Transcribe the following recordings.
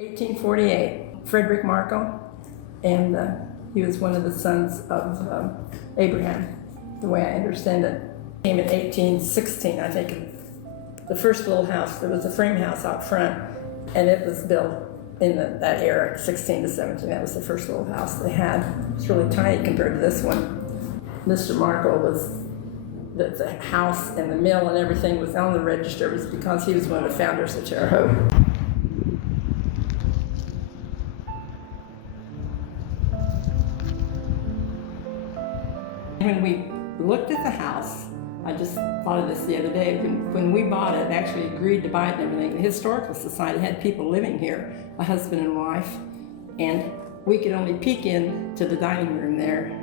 1848, Frederick Markle, and he was one of the sons of Abraham, the way I understand it. Came in 1816, I think. The first little house, there was a frame house out front, and it was built in that era, 16 to 17. That was the first little house they had. It was really tiny compared to this one. Mr. Markle was, the house and the mill and everything was on the register. It was because he was one of the founders of Terre Haute. When we looked at the house, I just thought of this the other day, when we bought it, actually agreed to buy it and everything, the Historical Society had people living here, a husband and wife, and we could only peek in to the dining room there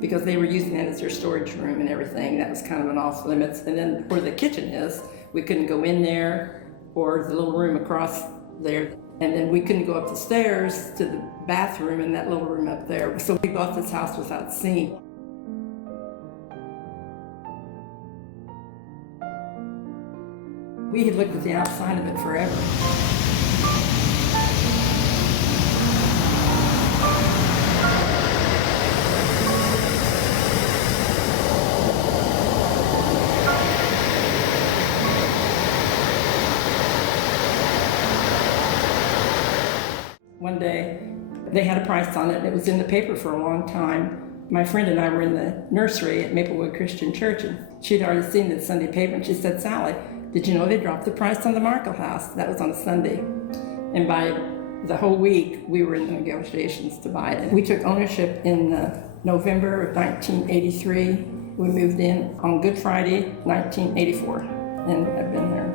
because they were using that as their storage room and everything. That was kind of an off limits. And then where the kitchen is, we couldn't go in there, or the little room across there. And then we couldn't go up the stairs to the bathroom in that little room up there. So we bought this house without seeing. We had looked at the outside of it forever. One day, they had a price on it, and it was in the paper for a long time. My friend and I were in the nursery at Maplewood Christian Church, and she'd already seen the Sunday paper, and she said, "Sally, did you know they dropped the price on the Markle House?" That was on a Sunday. And by the whole week, we were in the negotiations to buy it. We took ownership in November of 1983. We moved in on Good Friday, 1984, and I've been here.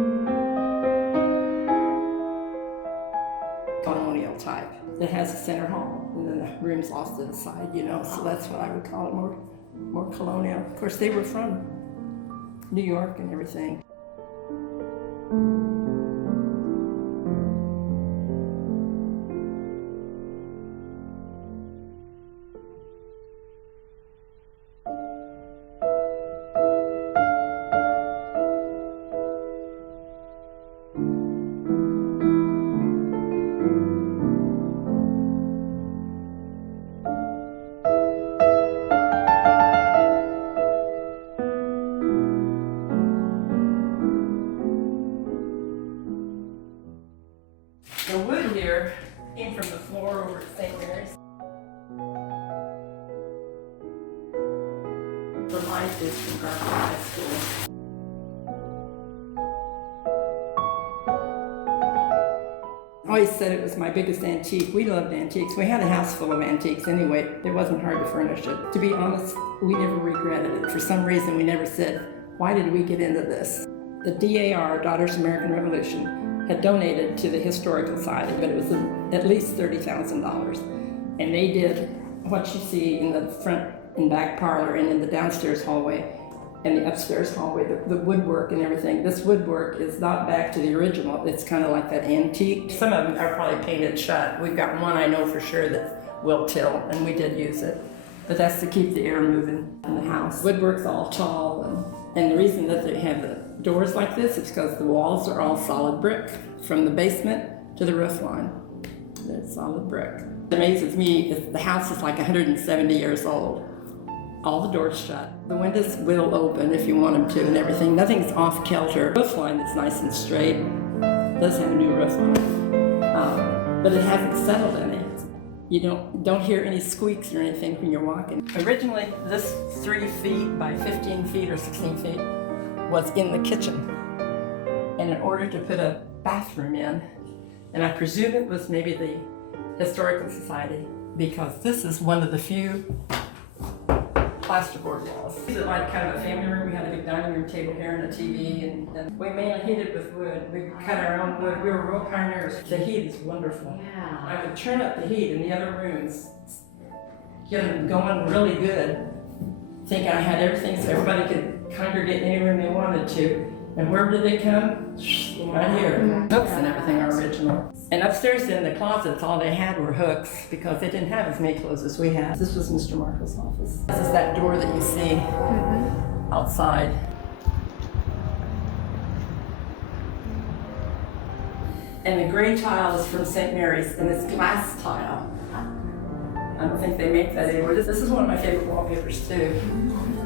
Colonial type. It has a center hall, and then the rooms off to the side, so that's what I would call it, more colonial. Of course, they were from New York and everything. The wood here came from the floor over at St. Mary's. The light is from Markle High School. I always said it was my biggest antique. We loved antiques. We had a house full of antiques anyway. It wasn't hard to furnish it. To be honest, we never regretted it. For some reason, we never said, why did we get into this? The DAR, Daughters of American Revolution, had donated to the Historical Society, but it was at least $30,000. And they did what you see in the front and back parlor and in the downstairs hallway and the upstairs hallway, the woodwork and everything. This woodwork is not back to the original. It's kind of like that antique. Some of them are probably painted shut. We've got one I know for sure that will tilt, and we did use it. But that's to keep the air moving in the house. Woodwork's all tall, and the reason that they have the doors like this is because the walls are all solid brick from the basement to the roof line. They're solid brick. It amazes me is the house is like 170 years old. All the doors shut. The windows will open if you want them to and everything. Nothing's off kilter. Roof line is nice and straight. It does have a new roof line, but it hasn't settled any. You don't hear any squeaks or anything when you're walking. Originally, this 3 feet by 15 feet or 16 feet was in the kitchen. And in order to put a bathroom in, and I presume it was maybe the Historical Society, because this is one of the few plasterboard walls. This is like kind of a family room. We had a big dining room table here and a TV, and we mainly heated with wood. We cut our own wood. We were real pioneers. The heat is wonderful. Yeah. I would turn up the heat in the other rooms, get them going really good, thinking I had everything so everybody could congregate in any room they wanted to. And where did they come? Right here. Hooks and everything are original. And upstairs in the closets, all they had were hooks because they didn't have as many clothes as we had. This was Mr. Markle's office. This is that door that you see outside. And the gray tile is from St. Mary's, and it's glass tile. I don't think they make that anymore. This is one of my favorite wallpapers too.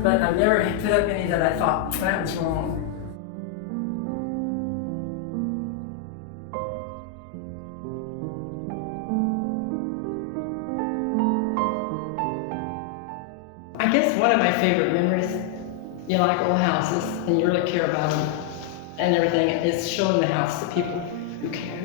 But I've never put up any that I thought, that was wrong. I guess one of my favorite memories, you like old houses and you really care about them and everything, is showing the house to people who care.